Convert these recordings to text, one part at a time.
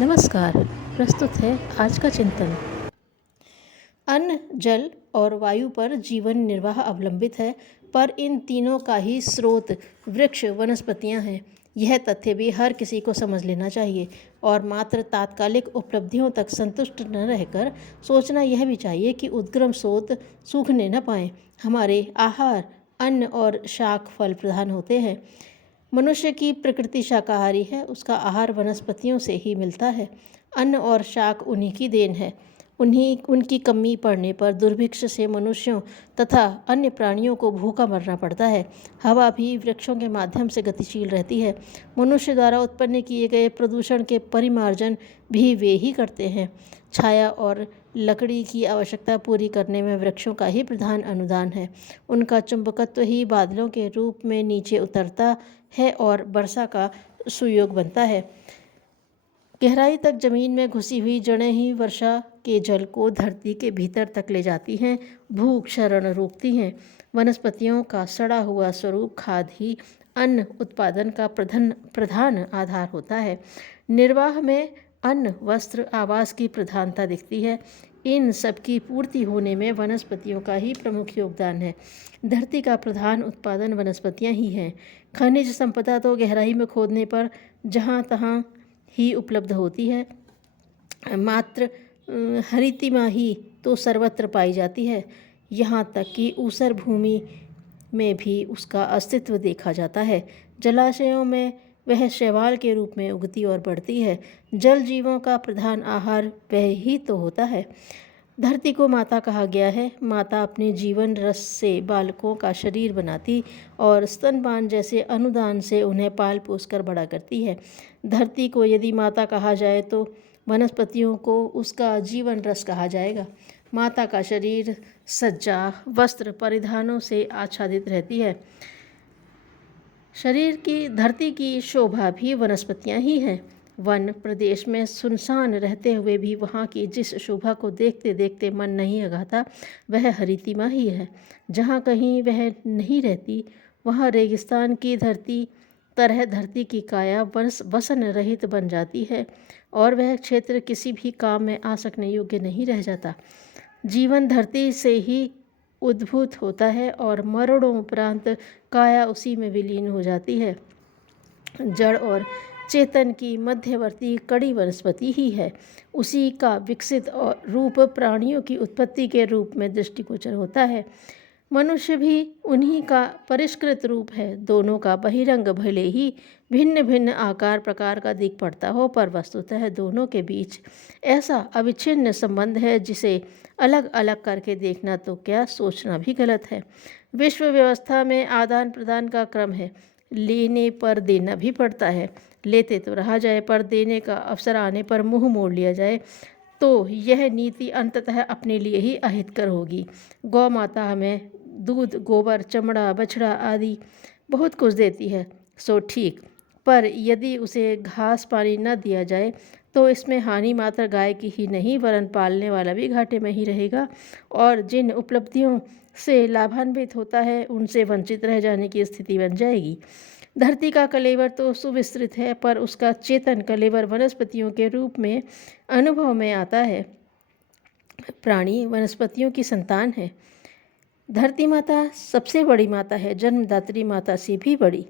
नमस्कार। प्रस्तुत है आज का चिंतन। अन्न, जल और वायु पर जीवन निर्वाह अवलंबित है, पर इन तीनों का ही स्रोत वृक्ष वनस्पतियां हैं। यह तथ्य भी हर किसी को समझ लेना चाहिए और मात्र तात्कालिक उपलब्धियों तक संतुष्ट न रहकर सोचना यह भी चाहिए कि उद्गम स्रोत सूखने न पाएं। हमारे आहार अन्न और शाक फल प्रधान होते हैं। मनुष्य की प्रकृति शाकाहारी है, उसका आहार वनस्पतियों से ही मिलता है। अन्न और शाक उन्हीं की देन है। उनकी कमी पड़ने पर दुर्भिक्ष से मनुष्यों तथा अन्य प्राणियों को भूखा मरना पड़ता है। हवा भी वृक्षों के माध्यम से गतिशील रहती है। मनुष्य द्वारा उत्पन्न किए गए प्रदूषण के परिमार्जन भी वे ही करते हैं। छाया और लकड़ी की आवश्यकता पूरी करने में वृक्षों का ही प्रधान अनुदान है। उनका चुंबकत्व ही बादलों के रूप में नीचे उतरता है और वर्षा का सुयोग बनता है। गहराई तक जमीन में घुसी हुई जड़ें ही वर्षा के जल को धरती के भीतर तक ले जाती हैं, भूख क्षरण रोकती हैं। वनस्पतियों का सड़ा हुआ स्वरूप खाद ही अन्न उत्पादन का प्रधान आधार होता है। निर्वाह में अन्न, वस्त्र, आवास की प्रधानता दिखती है। इन सब की पूर्ति होने में वनस्पतियों का ही प्रमुख योगदान है। धरती का प्रधान उत्पादन वनस्पतियां ही हैं। खनिज संपदा तो गहराई में खोदने पर जहाँ तहाँ ही उपलब्ध होती है, मात्र हरितिमा ही तो सर्वत्र पाई जाती है। यहाँ तक कि ऊसर भूमि में भी उसका अस्तित्व देखा जाता है। जलाशयों में वह शैवाल के रूप में उगती और बढ़ती है। जल जीवों का प्रधान आहार वह ही तो होता है। धरती को माता कहा गया है। माता अपने जीवन रस से बालकों का शरीर बनाती और स्तनपान जैसे अनुदान से उन्हें पाल पोस कर बड़ा करती है। धरती को यदि माता कहा जाए तो वनस्पतियों को उसका जीवन रस कहा जाएगा। माता का शरीर सज्जा, वस्त्र, परिधानों से आच्छादित रहती है। शरीर की धरती की शोभा भी वनस्पतियां ही हैं। वन प्रदेश में सुनसान रहते हुए भी वहाँ की जिस शोभा को देखते देखते मन नहीं अघाता, वह हरितिमा ही है। जहाँ कहीं वह नहीं रहती, वहाँ रेगिस्तान की तरह धरती की काया वसन रहित बन जाती है और वह क्षेत्र किसी भी काम में आ सकने योग्य नहीं रह जाता। जीवन धरती से ही उद्भूत होता है और मरणों उपरांत काया उसी में विलीन हो जाती है। जड़ और चेतन की मध्यवर्ती कड़ी वनस्पति ही है। उसी का विकसित और रूप प्राणियों की उत्पत्ति के रूप में दृष्टिगोचर होता है। मनुष्य भी उन्हीं का परिष्कृत रूप है। दोनों का बहिरंग भले ही भिन्न भिन्न आकार प्रकार का दिख पड़ता हो, पर वस्तुतः दोनों के बीच ऐसा अविच्छिन्न संबंध है जिसे अलग अलग करके देखना तो क्या, सोचना भी गलत है। विश्व व्यवस्था में आदान प्रदान का क्रम है। लेने पर देना भी पड़ता है। लेते तो रहा जाए, पर देने का अवसर आने पर मुंह मोड़ लिया जाए तो यह नीति अंततः अपने लिए ही अहितकर होगी। गौ माता हमें दूध, गोबर, चमड़ा, बछड़ा आदि बहुत कुछ देती है, सो ठीक, पर यदि उसे घास पानी न दिया जाए तो इसमें हानि मात्र गाय की ही नहीं, वरन पालने वाला भी घाटे में ही रहेगा और जिन उपलब्धियों से लाभान्वित होता है उनसे वंचित रह जाने की स्थिति बन जाएगी। धरती का कलेवर तो सुविस्तृत है, पर उसका चेतन कलेवर वनस्पतियों के रूप में अनुभव में आता है। प्राणी वनस्पतियों की संतान है। धरती माता सबसे बड़ी माता है, जन्मदात्री माता से भी बड़ी।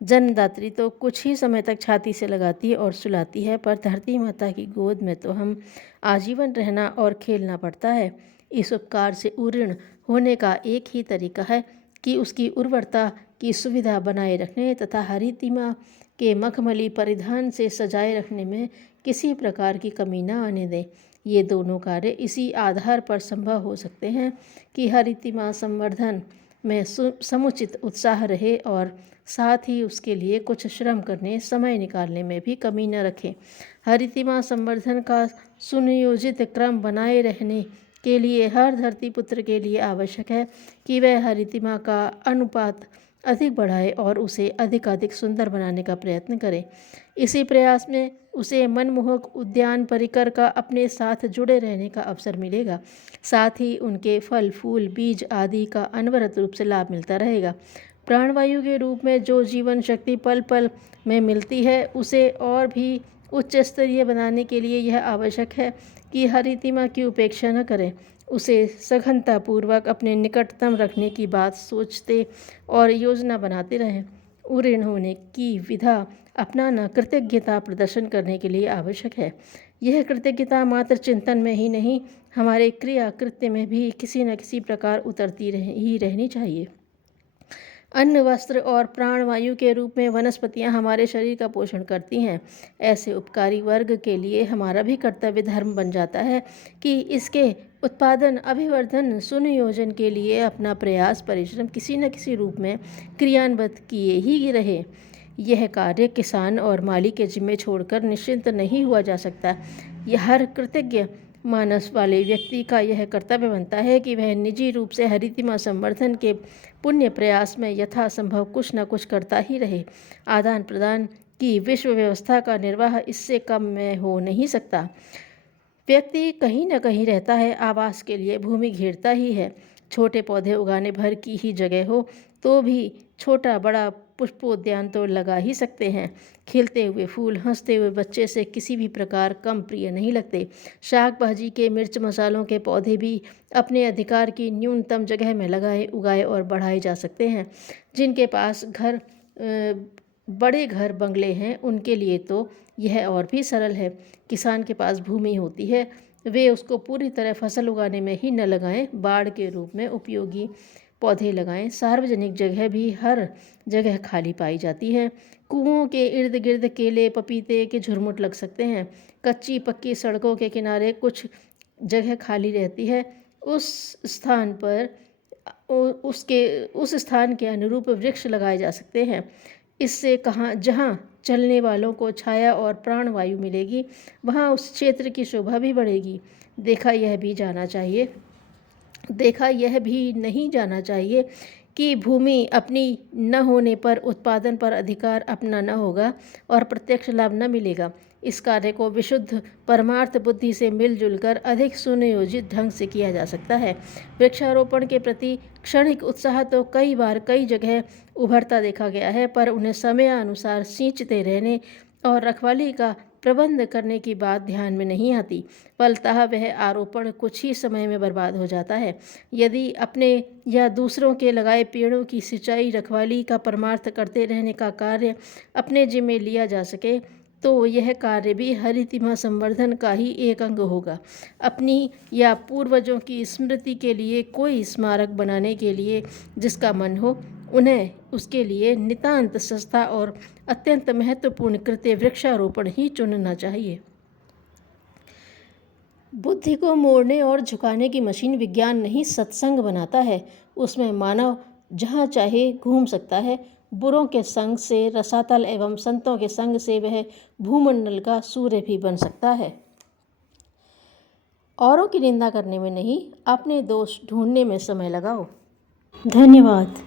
जन्मदात्री तो कुछ ही समय तक छाती से लगाती और सुलाती है, पर धरती माता की गोद में तो हम आजीवन रहना और खेलना पड़ता है। इस उपकार से उऋण होने का एक ही तरीका है कि उसकी उर्वरता की सुविधा बनाए रखने तथा हरितिमा के मखमली परिधान से सजाए रखने में किसी प्रकार की कमी न आने दें। ये दोनों कार्य इसी आधार पर संभव हो सकते हैं कि हरितिमा संवर्धन में समुचित उत्साह रहे और साथ ही उसके लिए कुछ श्रम करने, समय निकालने में भी कमी न रखें। हरितिमा संवर्धन का सुनियोजित क्रम बनाए रहने के लिए हर धरती पुत्र के लिए आवश्यक है कि वह हरितिमा का अनुपात अधिक बढ़ाए और उसे अधिकाधिक सुंदर बनाने का प्रयत्न करे। इसी प्रयास में उसे मनमोहक उद्यान परिकर का अपने साथ जुड़े रहने का अवसर मिलेगा। साथ ही उनके फल, फूल, बीज आदि का अनवरत रूप से लाभ मिलता रहेगा। प्राणवायु के रूप में जो जीवन शक्ति पल पल में मिलती है, उसे और भी उच्च स्तरीय बनाने के लिए यह आवश्यक है कि हर रीतिमा की उपेक्षा न करें, उसे सघनतापूर्वक अपने निकटतम रखने की बात सोचते और योजना बनाते रहें। उऋण होने की विधा अपनाना कृतज्ञता प्रदर्शन करने के लिए आवश्यक है। यह कृतज्ञता मात्र चिंतन में ही नहीं, हमारे क्रिया कृत्य में भी किसी न किसी प्रकार उतरती ही रहनी चाहिए। अन्न, वस्त्र और प्राणवायु के रूप में वनस्पतियां हमारे शरीर का पोषण करती हैं। ऐसे उपकारी वर्ग के लिए हमारा भी कर्तव्य धर्म बन जाता है कि इसके उत्पादन, अभिवर्धन, सुनियोजन के लिए अपना प्रयास, परिश्रम किसी न किसी रूप में क्रियान्वित किए ही रहे। यह कार्य किसान और माली के जिम्मे छोड़कर निश्चिंत नहीं हुआ जा सकता। यह हर कृतज्ञ मानस वाले व्यक्ति का यह कर्तव्य बनता है कि वह निजी रूप से हरितिमा संवर्धन के पुण्य प्रयास में यथासंभव कुछ न कुछ करता ही रहे। आदान प्रदान की विश्व व्यवस्था का निर्वाह इससे कम में हो नहीं सकता। व्यक्ति कहीं न कहीं रहता है, आवास के लिए भूमि घेरता ही है। छोटे पौधे उगाने भर की ही जगह हो तो भी छोटा बड़ा पुष्पोद्यान तो लगा ही सकते हैं। खिलते हुए फूल, हंसते हुए बच्चे से किसी भी प्रकार कम प्रिय नहीं लगते। शाक भाजी के, मिर्च मसालों के पौधे भी अपने अधिकार की न्यूनतम जगह में लगाए, उगाए और बढ़ाए जा सकते हैं। जिनके पास बड़े घर बंगले हैं उनके लिए तो यह और भी सरल है। किसान के पास भूमि होती है, वे उसको पूरी तरह फसल उगाने में ही न लगाएं, बाड़ के रूप में उपयोगी पौधे लगाएं। सार्वजनिक जगह भी हर जगह खाली पाई जाती है। कुओं के इर्द गिर्द केले, पपीते के झुरमुट लग सकते हैं। कच्ची पक्की सड़कों के किनारे कुछ जगह खाली रहती है। उस स्थान के अनुरूप वृक्ष लगाए जा सकते हैं। इससे जहाँ चलने वालों को छाया और प्राणवायु मिलेगी, वहाँ उस क्षेत्र की शोभा भी बढ़ेगी। देखा यह भी नहीं जाना चाहिए कि भूमि अपनी न होने पर उत्पादन पर अधिकार अपना न होगा और प्रत्यक्ष लाभ न मिलेगा। इस कार्य को विशुद्ध परमार्थ बुद्धि से मिलजुल कर अधिक सुनियोजित ढंग से किया जा सकता है। वृक्षारोपण के प्रति क्षणिक उत्साह तो कई बार कई जगह उभरता देखा गया है, पर उन्हें समयानुसार सींचते रहने और रखवाली का प्रबंध करने की बात ध्यान में नहीं आती। फलतः वह आरोपण कुछ ही समय में बर्बाद हो जाता है। यदि अपने या दूसरों के लगाए पेड़ों की सिंचाई, रखवाली का परमार्थ करते रहने का कार्य अपने जिम्मे लिया जा सके तो यह कार्य भी हरितिमा संवर्धन का ही एक अंग होगा। अपनी या पूर्वजों की स्मृति के लिए कोई स्मारक बनाने के लिए जिसका मन हो, उन्हें उसके लिए नितांत सस्ता और अत्यंत महत्वपूर्ण कृत्य वृक्षारोपण ही चुनना चाहिए। बुद्धि को मोड़ने और झुकाने की मशीन विज्ञान नहीं, सत्संग बनाता है। उसमें मानव जहाँ चाहे घूम सकता है। बुरों के संग से रसातल एवं संतों के संग से वह भूमंडल का सूर्य भी बन सकता है। औरों की निंदा करने में नहीं, अपने दोष ढूंढने में समय लगाओ। धन्यवाद।